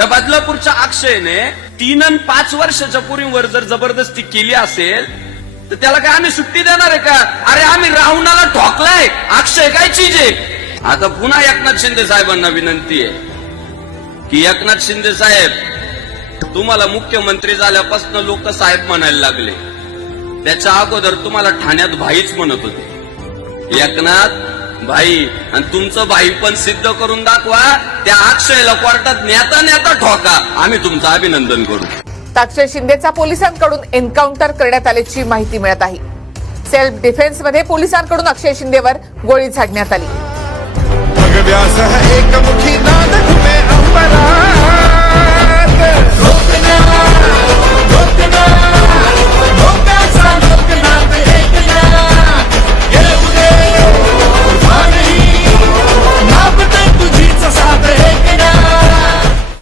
त्या बदलापूरच्या अक्षयने 3 आणि 5 वर्षाच्या पोरींवर जर जबरदस्ती केली असेल तर त्याला काय आम्ही सुट्टी देणार आहे का? अरे आम्ही राहुणाला ठोकलाय, अक्षय काय चीज आहे? आता पुन्हा एकनाथ शिंदे साहेबांना विनंती आहे की एकनाथ शिंदे साहेब, तुम्हाला मुख्यमंत्री झाल्यापासून लोक साहेब म्हणायला लागले, त्याच्या अगोदर तुम्हाला ठाण्यात भाईच म्हणत होते. एकनाथ भाई, आणि तुमचं भाई पण सिद्ध करून दाखवा. त्या अक्षयला कोर्टात नेता नेता ठोका, आम्ही तुमचं अभिनंदन करू. अक्षय शिंदेचा पोलिसांकडून एन्काउंटर करण्यात आल्याची माहिती मिळत आहे. सेल्फ डिफेन्स मध्ये पोलिसांकडून अक्षय शिंदेवर गोळी झाडण्यात आली.